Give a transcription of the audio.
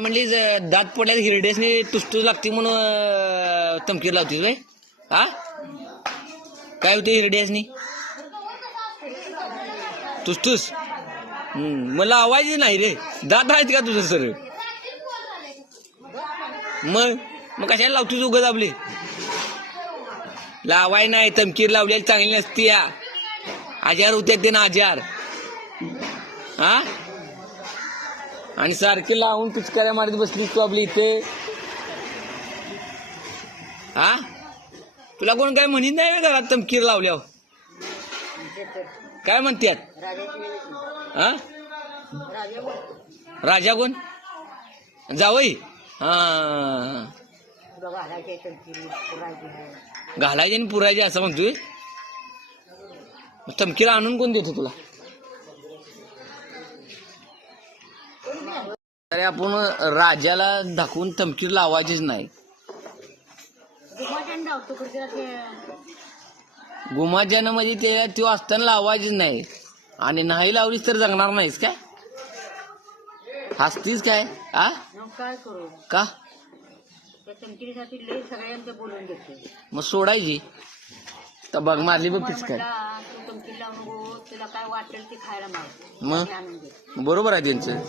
म्हणजे दात पडल्यात हिरडेसने तुसतूस लागते म्हणून तमकीर लावतीस रे. हा काय होते हिरडेसनी तुसतूस. मला आवाज नाही रे. दात आहेत का तुझं सर. मग कशाला लावतोस उगाच आपली. लावाय नाही तमकीर लावलेली चांगली नसती. या आजार होते ते ना आजार. हा आणि सारखे लावून पिचकाऱ्या मारत बसलीस तू आपली इथे. हा तुला कोण काय म्हणत नाही घरात तमकीर लावल्यावर. काय म्हणतात. हा राजा कोण जावई. हा घालायचे आणि पुरायचे असं म्हणतोय. तमकीर आणून कोण देतो तुला. अरे आपण राजाला दाखवून तमकीर लावायचीच नाही. गुमाजानं म्हणजे ते तो असताना लावायचीच नाही. आणि नाही लावलीस तर जगणार नाहीस काय. हसतीस काय. आ काय करू का तमकिरीसाठी लई सगळ्यांचं बोलून घेते. मग सोडायची. तर बघ मारली बघ पिचकार. तू तमकीर लावून तुला काय वाटेल ते खायला मागतो. मग बरोबर आहे त्यांचं.